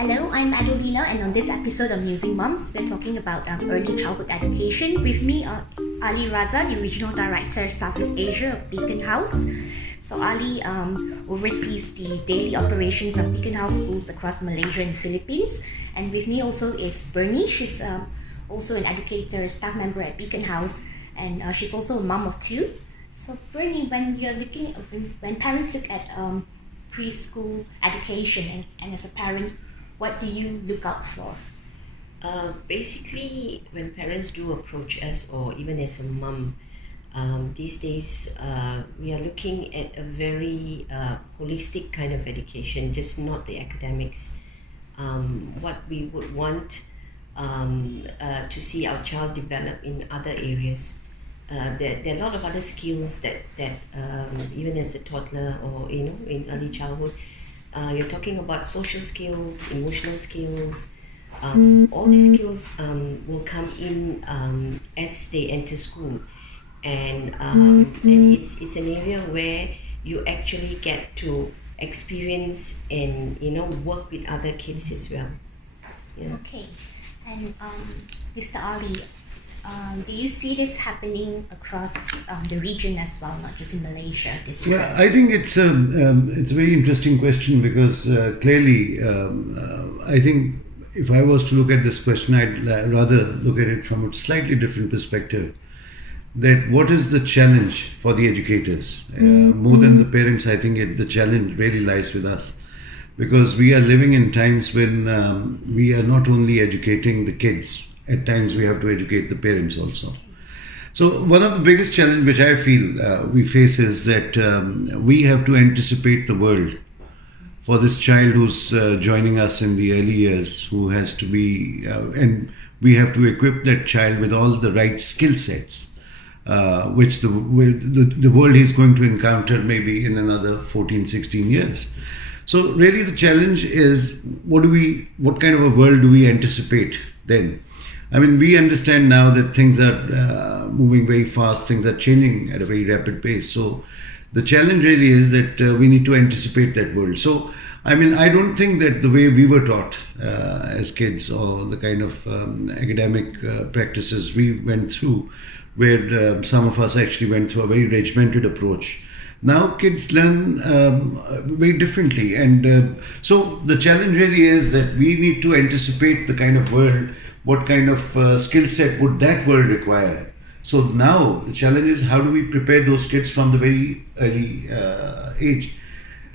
Hello, I'm Adelina, and on this episode of Musing Moms, we're talking about early childhood education. With me, Ali Raza, the Regional Director, Southeast Asia of Beaconhouse. So Ali oversees the daily operations of Beaconhouse schools across Malaysia and Philippines. And with me also is Bernie. She's also an educator, staff member at Beaconhouse, and she's also a mom of two. So Bernie, when parents look at preschool education and as a parent, what do you look out for? Basically, when parents do approach us, or even as a mum, these days we are looking at a very holistic kind of education, just not the academics. What we would want to see our child develop in other areas. There are a lot of other skills that even as a toddler or in early childhood, you're talking about social skills, emotional skills. All these skills will come in as they enter school, and it's an area where you actually get to experience and work with other kids as well. Yeah. Okay, and Mr. Ali, do you see this happening across the region as well, not just in Malaysia? Well, I think it's a very interesting question because clearly, I think if I was to look at this question, I'd rather look at it from a slightly different perspective. That what is the challenge for the educators? More than the parents, I think the challenge really lies with us. Because we are living in times when we are not only educating the kids, at times we have to educate the parents also. So one of the biggest challenges which I feel we face is that we have to anticipate the world for this child who's joining us in the early years, who has to be, and we have to equip that child with all the right skill sets, which the world is going to encounter maybe in another 14, 16 years. So really the challenge is what kind of a world do we anticipate then? I mean, we understand now that things are moving very fast, things are changing at a very rapid pace. So the challenge really is that we need to anticipate that world. So, I mean, I don't think that the way we were taught as kids or the kind of academic practices we went through, where some of us actually went through a very regimented approach. Now kids learn very differently, and so the challenge really is that we need to anticipate the kind of world, what kind of skill set would that world require. So now the challenge is how do we prepare those kids from the very early age.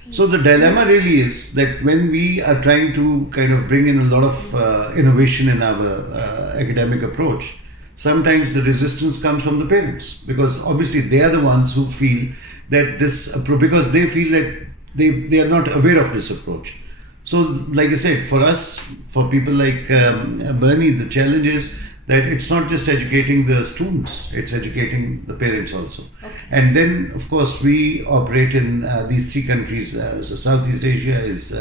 So the dilemma really is that when we are trying to kind of bring in a lot of innovation in our academic approach, sometimes the resistance comes from the parents, because obviously they are the ones who feel that because they feel that they are not aware of this approach. So like I said, for us, for people like Bernie, the challenge is that it's not just educating the students, it's educating the parents also. Okay. And then of course we operate in these three countries. So Southeast Asia is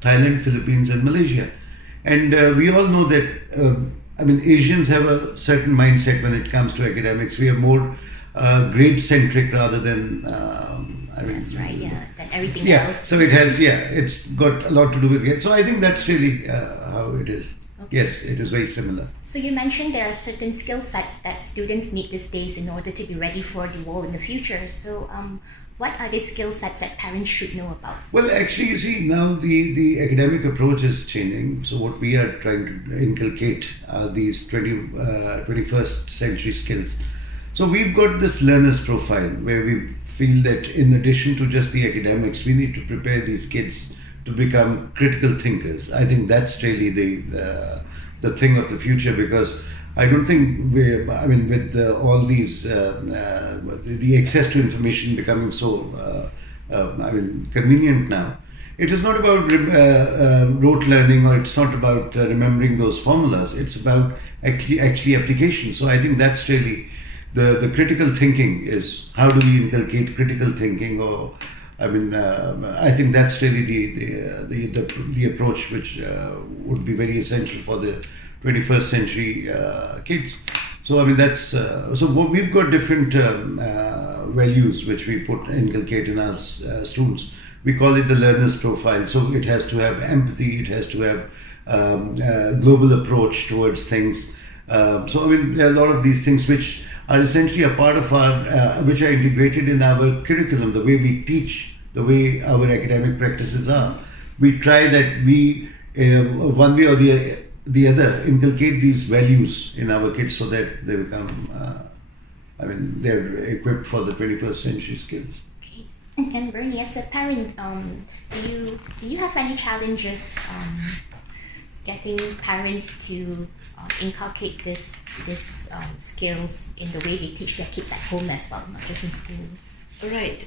Thailand, Philippines and Malaysia. And we all know that Asians have a certain mindset when it comes to academics. We are more grade-centric rather than that's right, yeah, than everything else. So it's got a lot to do with it. So I think that's really how it is. Okay. Yes, it is very similar. So you mentioned there are certain skill sets that students need these days in order to be ready for the world in the future. So what are the skill sets that parents should know about? Well, actually, you see, now the academic approach is changing. So what we are trying to inculcate are these 21st century skills. So we've got this learner's profile where we feel that in addition to just the academics, we need to prepare these kids to become critical thinkers. I think that's really the thing of the future, because I don't think with all these the access to information becoming so convenient now. It is not about rote learning, or it's not about remembering those formulas. It's about actually application. So I think that's really the critical thinking is how do we inculcate critical thinking, or I think that's really the approach which would be very essential for the 21st century kids. So that's so we've got different values which we inculcate in our students. we call it the learner's profile. So it has to have empathy, it has to have a global approach towards things. So I mean, there are a lot of these things which are essentially a part of our, which are integrated in our curriculum, the way we teach, the way our academic practices are. We try that we, one way or the other, inculcate these values in our kids so that they become, they're equipped for the 21st century skills. Okay. And Bernie, as a parent, do you have any challenges getting parents to inculcate this skills in the way they teach their kids at home as well, not just in school? Right.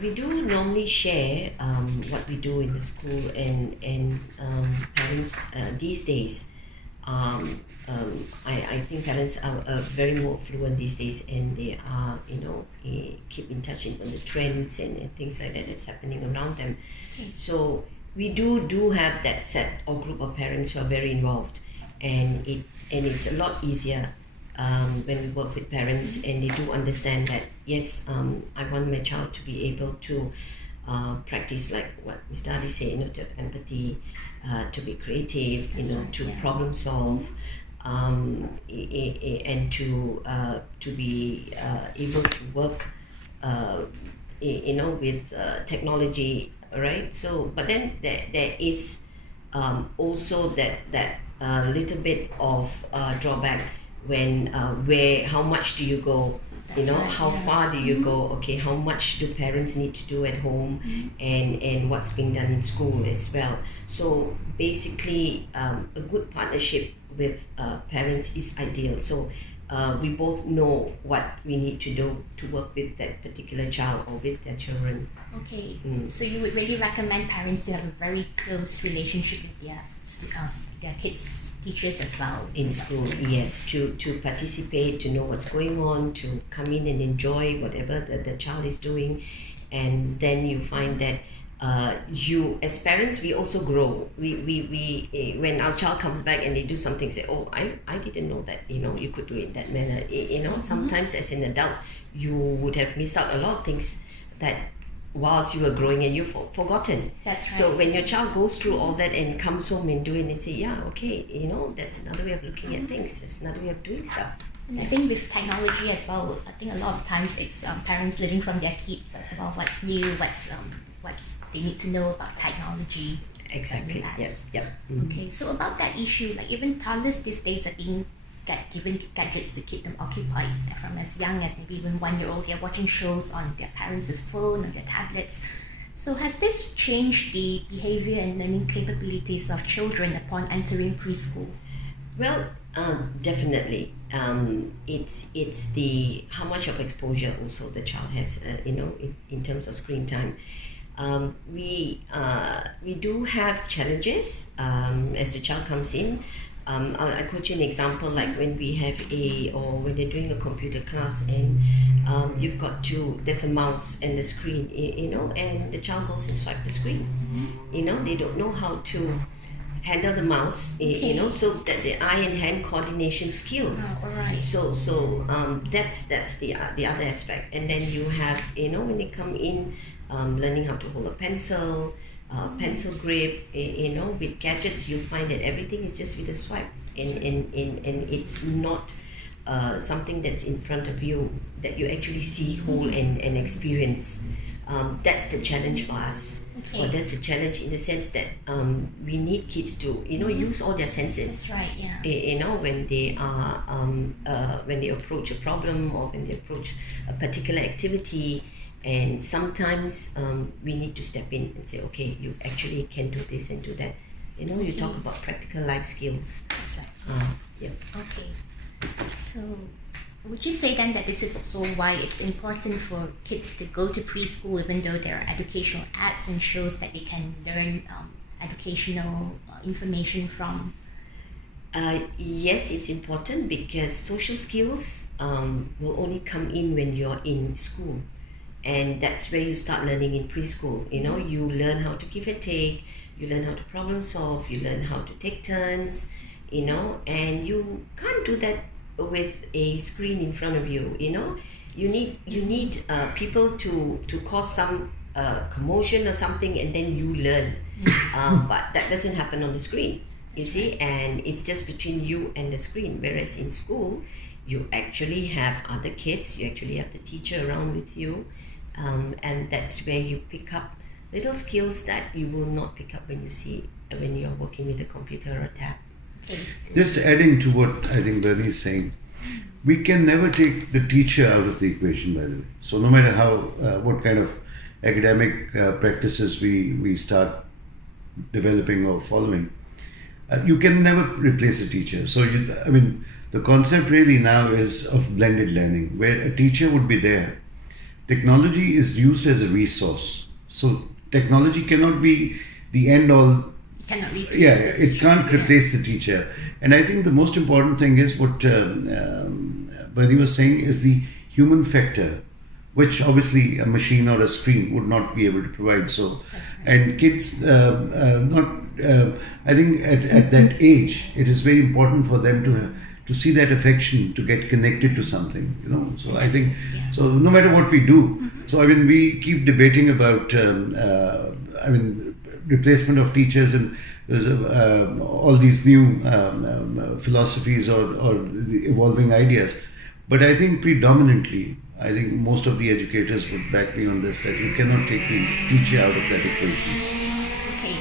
We do normally share what we do in the school, and parents these days. I think parents are very more fluent these days, and they are keep in touch on the trends and things like that that's happening around them. Okay. So we do have that set or group of parents who are very involved, and it's a lot easier when we work with parents and they do understand that yes, I want my child to be able to practice like what Mr. Ali said, to have empathy, to be creative, to problem solve, and to be able to work, with technology, right? So, but then there is also that little bit of drawback when how much do you go, how far do you go, okay, how much do parents need to do at home, and what's being done in school as well. So basically a good partnership with parents is ideal. So we both know what we need to do to work with that particular child or with their children. Okay, so you would really recommend parents to have a very close relationship with their kids' teachers as well in school. Yes, to participate, to know what's going on, to come in and enjoy whatever the child is doing, and then you find that you as parents, we also grow. We when our child comes back and they do something, say, oh, I didn't know that you could do it in that manner. Sometimes as an adult you would have missed out a lot of things that whilst you were growing and you've forgotten. That's right. So when your child goes through all that and comes home and do it and say, yeah, okay, that's another way of looking at things, that's another way of doing stuff. And I think with technology as well, I think a lot of times it's parents living from their kids as well, what's new, what's they need to know about technology. Exactly. Yes. Yep. Okay, so about that issue, like even toddlers these days are being given gadgets to keep them occupied from as young as maybe even 1 year old. They're watching shows on their parents' phone, on their tablets. So has this changed the behavior and learning capabilities of children upon entering preschool? Well, definitely. It's the how much of exposure also the child has, in terms of screen time. We do have challenges as the child comes in. I'll quote you an example, like when we have when they're doing a computer class and there's a mouse and the screen, and the child goes and swipe the screen. They don't know how to handle the mouse, so that the eye and hand coordination skills. Oh, all right. So that's the other aspect. And then you have, when they come in, learning how to hold a pencil, pencil grip, with gadgets, you find that everything is just with a swipe, and it's not something that's in front of you that you actually see, hold, and experience. That's the challenge for us. Okay. Or that's the challenge in the sense that we need kids to use all their senses. That's right. Yeah. When they are when they approach a problem or when they approach a particular activity. And sometimes we need to step in and say, okay, you actually can do this and do that. You talk about practical life skills. That's right. Yeah. Okay. So would you say then that this is also why it's important for kids to go to preschool, even though there are educational apps and shows that they can learn educational information from? Yes, it's important because social skills will only come in when you're in school. And that's where you start learning in preschool. You learn how to give and take, you learn how to problem solve, you learn how to take turns, and you can't do that with a screen in front of you. You need people to cause some a commotion or something, and then you learn. But that doesn't happen on the screen, you see, and it's just between you and the screen. Whereas in school, you actually have other kids, you actually have the teacher around with you, and that's where you pick up little skills that you will not pick up when you're working with a computer or a tab. Just adding to what I think Bernie is saying, we can never take the teacher out of the equation, by the way. So no matter how, what kind of academic practices we start developing or following, you can never replace a teacher. So the concept really now is of blended learning, where a teacher would be there. Technology is used as a resource. So technology cannot be the end all. Cannot replace It can't replace the teacher. And I think the most important thing is what Bernie was saying is the human factor, which obviously a machine or a screen would not be able to provide. So, and kids, I think at that age, it is very important for them to see that affection, to get connected to something, So I think, so no matter what we do, so we keep debating about, replacement of teachers, and there's all these new philosophies or the evolving ideas. But I think predominantly, most of the educators would back me on this, that you cannot take the teacher out of that equation. Okay.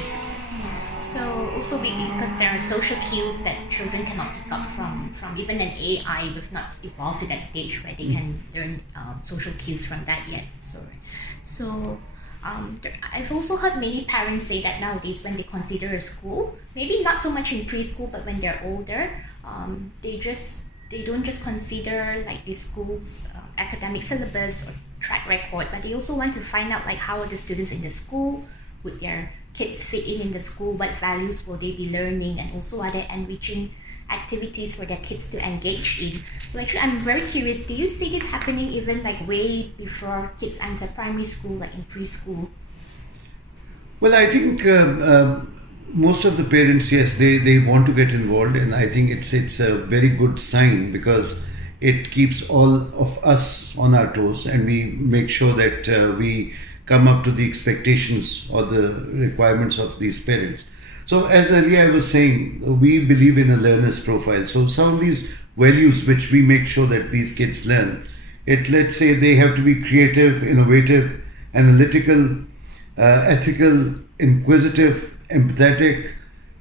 So also because there are social cues that children cannot pick up from even an AI, we've not evolved to that stage where they can learn social cues from that yet. So I've also heard many parents say that nowadays when they consider a school, maybe not so much in preschool, but when they're older, they don't just consider like the school's academic syllabus or track record, but they also want to find out like how are the students in the school, would their kids fit in the school, what values will they be learning, and also are there enriching activities for their kids to engage in. So actually I'm very curious, do you see this happening even like way before kids enter primary school, like in preschool? Well, I think most of the parents, yes, they want to get involved, and I think it's a very good sign, because it keeps all of us on our toes, and we make sure that we come up to the expectations or the requirements of these parents. So as earlier I was saying, we believe in a learner's profile. So some of these values which we make sure that these kids learn, let's say they have to be creative, innovative, analytical, ethical, inquisitive, empathetic,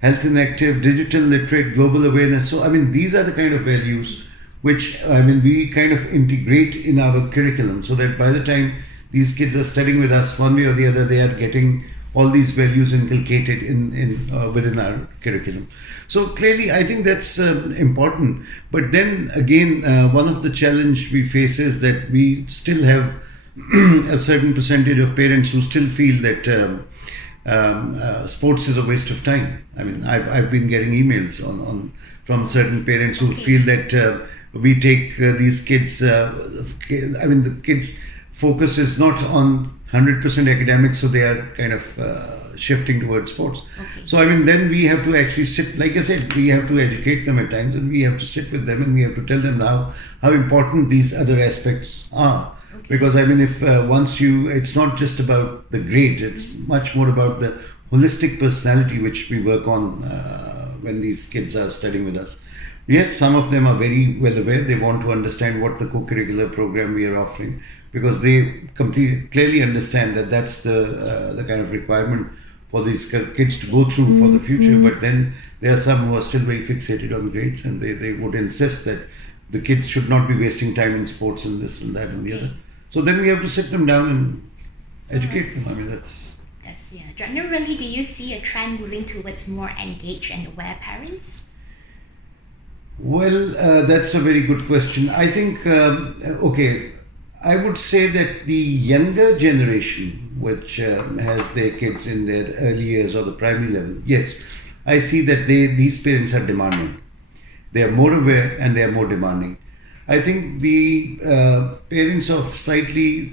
health and active, digital literate, global awareness. So these are the kind of values which we kind of integrate in our curriculum, so that by the time these kids are studying with us, one way or the other, they are getting all these values inculcated in within our curriculum. So clearly, I think that's important. But then again, one of the challenge we face is that we still have a certain percentage of parents who still feel that sports is a waste of time. I've been getting emails from certain parents who feel that we take these kids. The kids' focus is not on 100% academics, so they are kind of shifting towards sports. Okay. So then we have to actually sit, like I said, we have to educate them at times, and we have to sit with them, and we have to tell them now how important these other aspects are. Okay. Because if it's not just about the grade, it's much more about the holistic personality which we work on when these kids are studying with us. Yes, some of them are very well aware. They want to understand what the co-curricular program we are offering, because they clearly understand that that's the kind of requirement for these kids to go through for the future. But then there are some who are still very fixated on grades, and they would insist that the kids should not be wasting time in sports and this and that and the other. So then we have to sit them down and educate them. That's Generally, do you see a trend moving towards more engaged and aware parents? Well, that's a very good question. I think, I would say that the younger generation, which has their kids in their early years or the primary level, yes, I see that these parents are demanding. They are more aware and they are more demanding. I think the parents of slightly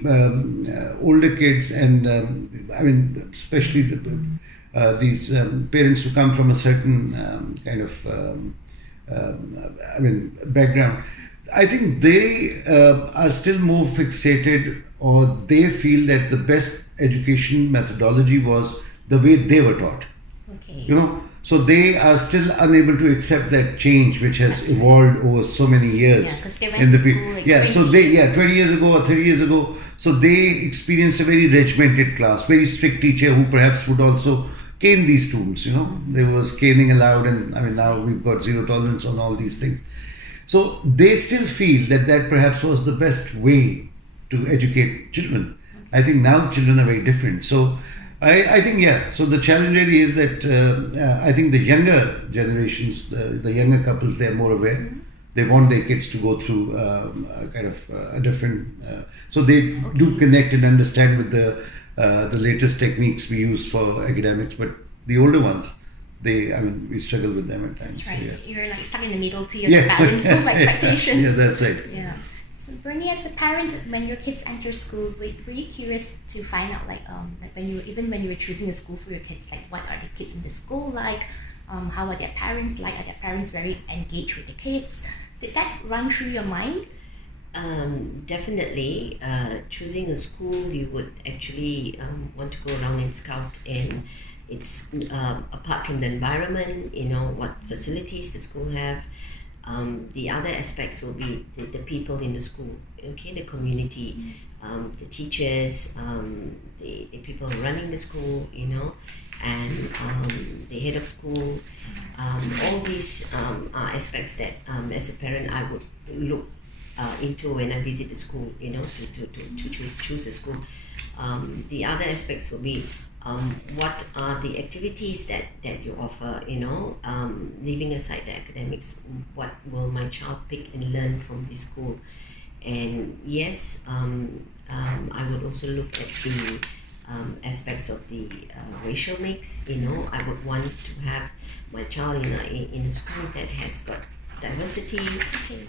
older kids, and especially these parents who come from a certain kind of background, I think they are still more fixated, or they feel that the best education methodology was the way they were taught. Okay. You know, so they are still unable to accept that change which has evolved over so many years. Yeah, because they went to school like 20 years ago or 30 years ago. So they experienced a very regimented class, very strict teacher who perhaps would also cane these students. You know, there was caning allowed, and I mean now we've got zero tolerance on all these things. So they still feel that that perhaps was the best way to educate children. I think now children are very different. So I think, yeah, so the challenge really is that I think the younger generations, the younger couples, they're more aware. They want their kids to go through a different, so they do connect and understand with the latest techniques we use for academics, but the older ones, we struggle with them at times. That's right. So, yeah. You're like stuck in the middle to your balance both expectations. Yeah, that's right. Yeah. So Bernie, as a parent, when your kids enter school, were you curious to find out like when you were choosing a school for your kids, like what are the kids in the school like? How are their parents like? Are their parents very engaged with the kids? Did that run through your mind? Definitely. Choosing a school, you would actually want to go around and scout, and it's apart from the environment, what facilities the school have. The other aspects will be the people in the school, okay, the community, the teachers, the people running the school, and the head of school. All these are aspects that, as a parent, I would look into when I visit the school, to choose a school. The other aspects will be what are the activities that you offer, leaving aside the academics, what will my child pick and learn from this school? And yes, I would also look at the aspects of the racial mix. I would want to have my child in a school that has got diversity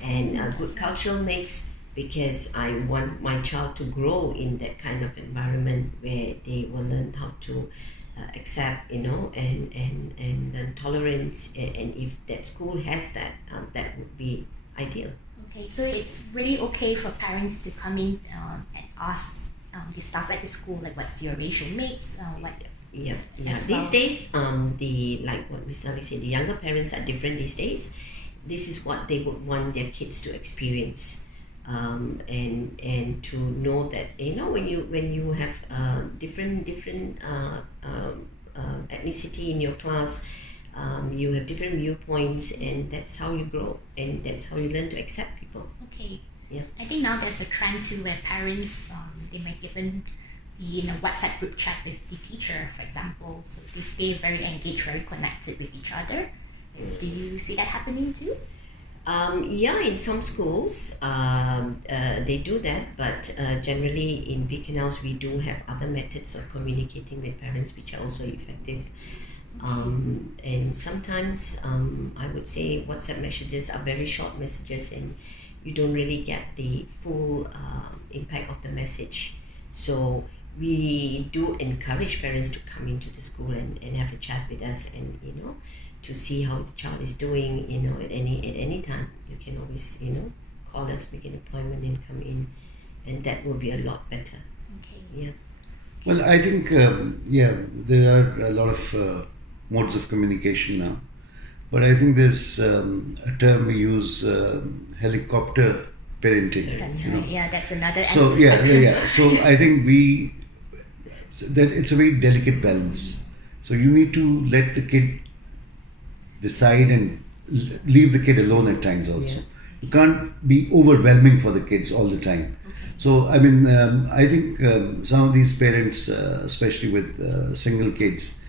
and a good cultural mix, because I want my child to grow in that kind of environment where they will learn how to accept, and learn tolerance. And if that school has that, that would be ideal. Okay, so it's really okay for parents to come in and ask the staff at the school, like what's your racial mix, Yeah. These days, like what Miss Ali said, the younger parents are different these days. This is what they would want their kids to experience, and to know that when you have different ethnicity in your class, you have different viewpoints, and that's how you grow, and that's how you learn to accept people. Okay. Yeah. I think now there's a trend too where parents they might even be in a WhatsApp group chat with the teacher, for example, so they stay very engaged, very connected with each other. Do you see that happening too? In some schools they do that, but generally in Beaconhouse we do have other methods of communicating with parents which are also effective. And sometimes I would say WhatsApp messages are very short messages, and you don't really get the full impact of the message. So we do encourage parents to come into the school and have a chat with us, and to see how the child is doing. At any time you can always call us, make an appointment, and come in, and that will be a lot better. Okay. Yeah. Well, I think there are a lot of modes of communication now, but I think there's a term we use, helicopter parenting. That's right. Yeah, that's another. So So I think that it's a very delicate balance. So you need to let the kid decide and leave the kid alone at times also. Yeah. You can't be overwhelming for the kids all the time. So I mean, I think some of these parents, especially with single kids,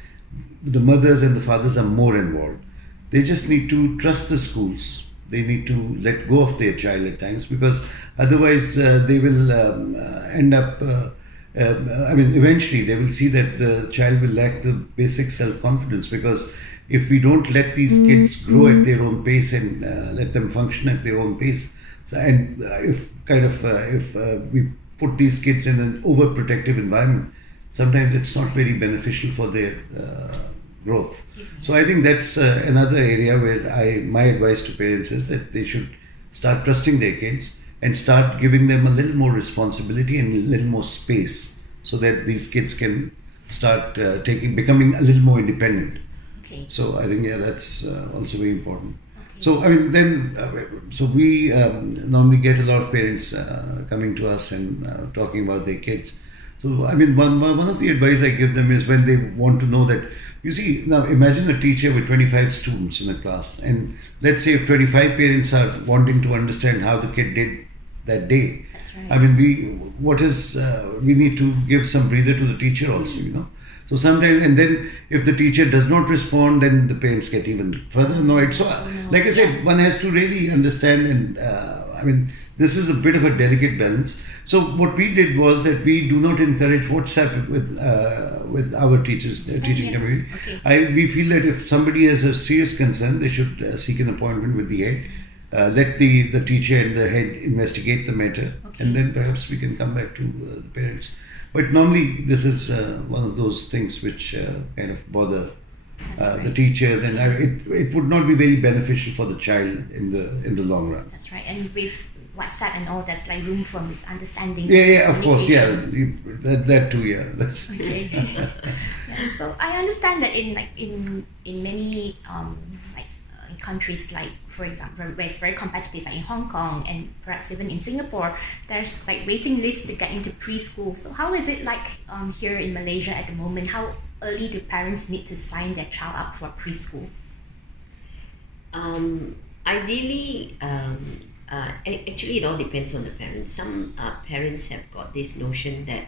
the mothers and the fathers are more involved. They just need to trust the schools. They need to let go of their child at times, because otherwise they will end up. Eventually they will see that the child will lack the basic self-confidence, because if we don't let these kids grow at their own pace and let them function at their own pace, if we put these kids in an overprotective environment, sometimes it's not very beneficial for their growth. So I think that's another area where my advice to parents is that they should start trusting their kids and start giving them a little more responsibility and a little more space, so that these kids can start becoming a little more independent. Okay. So I think that's also very important. Okay. So I mean, then so we normally get a lot of parents coming to us and talking about their kids. So I mean, one of the advice I give them is when they want to know that, you see, now imagine a teacher with 25 students in a class, and let's say if 25 parents are wanting to understand how the kid did that day. That's right. I mean, we need to give some breather to the teacher also, you know. So sometimes, and then if the teacher does not respond, then the parents get even further annoyed. So, like I said, one has to really understand, and I mean, this is a bit of a delicate balance. So what we did was that we do not encourage WhatsApp with our teachers, teaching community. Okay. We feel that if somebody has a serious concern, they should seek an appointment with the head. Let the teacher and the head investigate the matter, and then perhaps we can come back to the parents. But normally, this is one of those things which kind of bother the teachers, and it would not be very beneficial for the child in the long run. That's right. And with WhatsApp and all, there's like room for misunderstandings. Yeah, of course, yeah, that too, yeah. That's Okay. Yeah, so I understand that in many in countries like, for example, where it's very competitive, like in Hong Kong and perhaps even in Singapore, there's like waiting lists to get into preschool. So how is it like here in Malaysia at the moment? How early do parents need to sign their child up for preschool? Ideally, actually it all depends on the parents. Some parents have got this notion that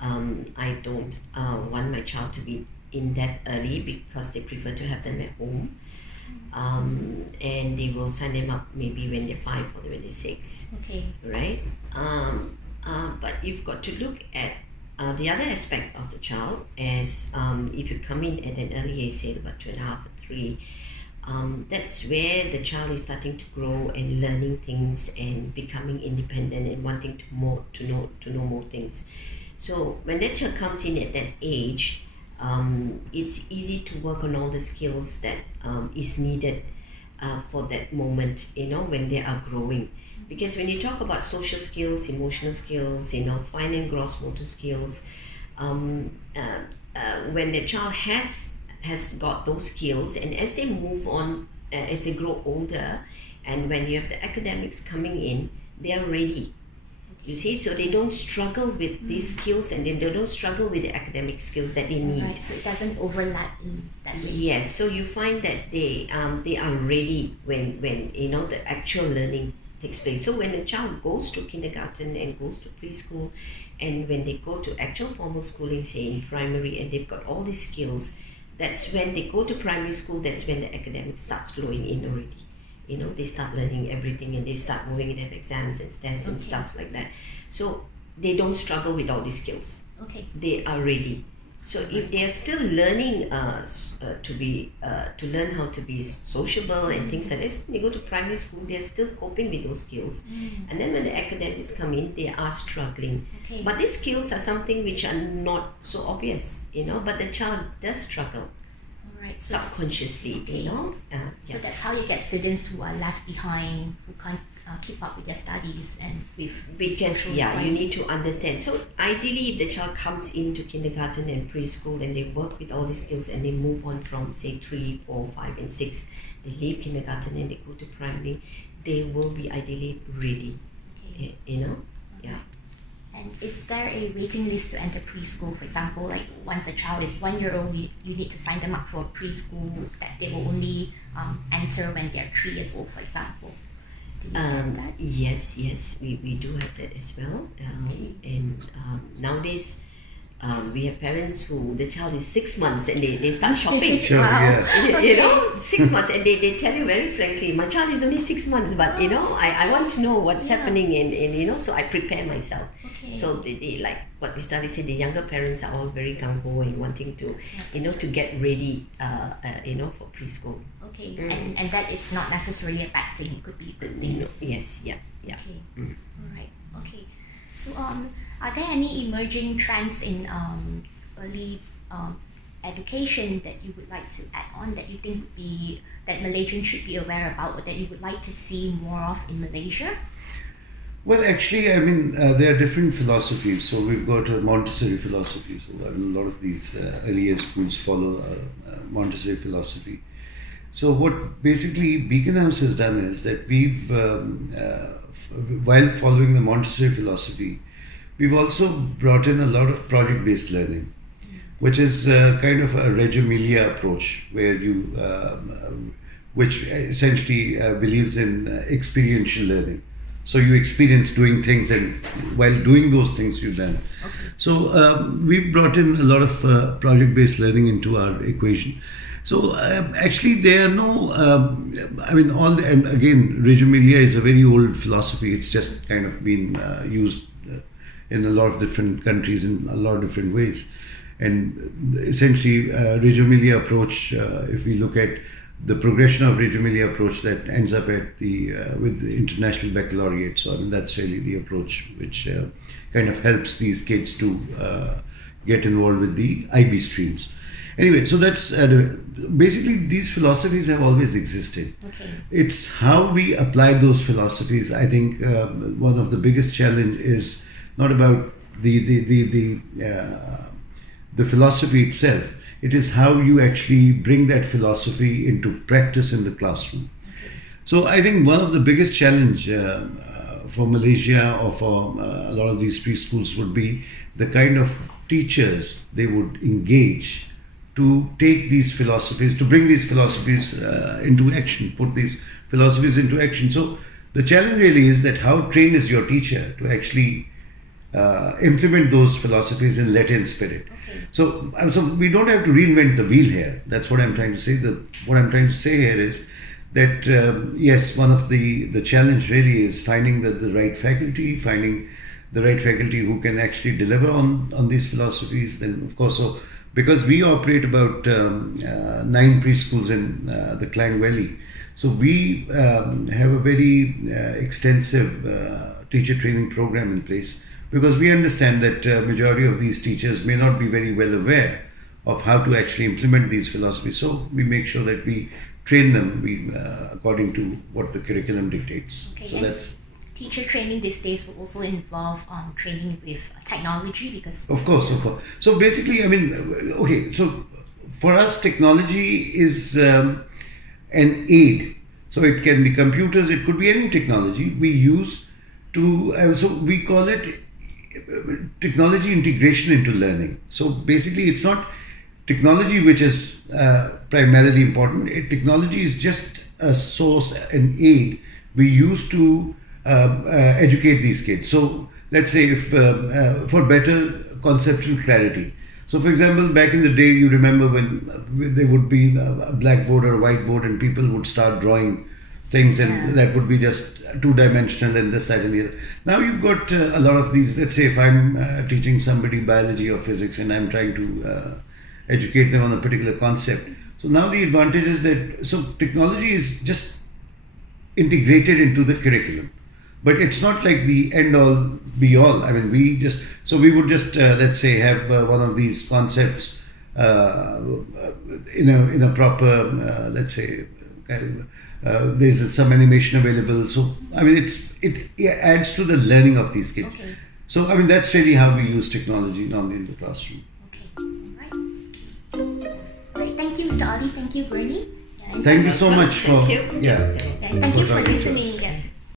I don't want my child to be in that early because they prefer to have them at home. And they will sign them up maybe when they're 5 or when they're 6. Okay. Right? But you've got to look at the other aspect of the child as if you come in at an early age, say about 2.5 or 3, that's where the child is starting to grow and learning things and becoming independent and wanting to know more things. So when that child comes in at that age, it's easy to work on all the skills that is needed for that moment, when they are growing. Because when you talk about social skills, emotional skills, fine and gross motor skills, when the child has got those skills, and as they move on, as they grow older, and when you have the academics coming in, they are ready. You see, so they don't struggle with these skills, and they don't struggle with the academic skills that they need. Right, so it doesn't overlap in that way. Yes, so you find that they are ready when the actual learning takes place. So when a child goes to kindergarten and goes to preschool, and when they go to actual formal schooling, say in primary, and they've got all these skills, that's when they go to primary school, that's when the academics starts flowing in already. They start learning everything, and they start moving in at exams and tests and stuff like that. So they don't struggle with all these skills. Okay. They are ready. So if they are still learning to learn how to be sociable and things like that, so when they go to primary school, they are still coping with those skills. And then when the academics come in, they are struggling. Okay. But these skills are something which are not so obvious, but the child does struggle. Right, so subconsciously, So that's how you get students who are left behind, who can't keep up with their studies and with because social you need to understand. So ideally, if the child comes into kindergarten and preschool and they work with all these skills and they move on from say 3, 4, 5 and 6, they leave kindergarten and they go to primary, they will be ideally ready. Okay. Yeah. And is there a waiting list to enter preschool? For example, like once a child is 1 year old, you need to sign them up for preschool that they will only enter when they're 3 years old, for example. Do you have that? Yes, we do have that as well. And nowadays, we have parents who the child is 6 months and they start shopping. Sure, yeah. 6 months, and they tell you very frankly, my child is only 6 months, but I want to know what's happening, and so I prepare myself. Okay. So they like what we started say, the younger parents are all very gung-ho and wanting to to get ready for preschool. Okay. And that is not necessarily a bad thing, it could be a good thing. Yes, yeah. Okay. Alright. Okay. So are there any emerging trends in early education that you would like to add on, that you think that Malaysians should be aware about, or that you would like to see more of in Malaysia? Well, actually, I mean, there are different philosophies. So we've got a Montessori philosophy. So I mean, a lot of these earlier schools follow Montessori philosophy. So what basically Beaconhouse has done is that we've, while following the Montessori philosophy, we've also brought in a lot of project-based learning, which is kind of a Reggio Emilia approach, where you, which essentially believes in experiential learning. So you experience doing things, and while doing those things, you learn. Okay. So we've brought in a lot of project-based learning into our equation. So actually, there are no. I mean, and again, Reggio Emilia is a very old philosophy. It's just kind of been used in a lot of different countries in a lot of different ways. And essentially, Reggio Emilia approach. If we look at the progression of Reggio Emilia approach, that ends up at with the International Baccalaureate. So I mean, that's really the approach which kind of helps these kids to get involved with the IB streams. Anyway, so that's basically these philosophies have always existed. Okay. It's how we apply those philosophies. I think one of the biggest challenge is not about the philosophy itself. It is how you actually bring that philosophy into practice in the classroom. Okay. So I think one of the biggest challenge for Malaysia or for a lot of these preschools would be the kind of teachers they would engage to take these philosophies, to bring these philosophies into action, put these philosophies into action. So the challenge really is that how trained is your teacher to actually implement those philosophies in Latin spirit. Okay. So we don't have to reinvent the wheel here. That's what I'm trying to say. What I'm trying to say here is that yes, one of the challenge really is finding the right faculty, who can actually deliver on these philosophies. Then of course, so because we operate about 9 preschools in the Klang Valley, so we have a very extensive teacher training program in place, because we understand that majority of these teachers may not be very well aware of how to actually implement these philosophies. So we make sure that we train them according to what the curriculum dictates. Okay. So And that's teacher training these days will also involve training with technology, because of course. So basically, I mean, okay. So for us, technology is an aid. So it can be computers. It could be any technology we use to. So we call it technology integration into learning. So basically, it's not technology which is primarily important. Technology is just a source, an aid we use to educate these kids. So let's say if for better conceptual clarity. So for example, back in the day, you remember when there would be a blackboard or a whiteboard and people would start drawing things, and that would be just two-dimensional and this, that and the other. Now you've got a lot of these. Let's say if I'm teaching somebody biology or physics and I'm trying to educate them on a particular concept. So now the advantage is that, so technology is just integrated into the curriculum. But it's not like the end all be all. I mean, we would just let's say have one of these concepts in a proper let's say there's some animation available. So I mean, it adds to the learning of these kids. Okay. So I mean, that's really how we use technology normally in the classroom. Okay. All right. Thank you, Mr. Ali. Thank you, Bernie. Thank you so much for Thank you. yeah. And thank you for talking to us. listening. Yeah.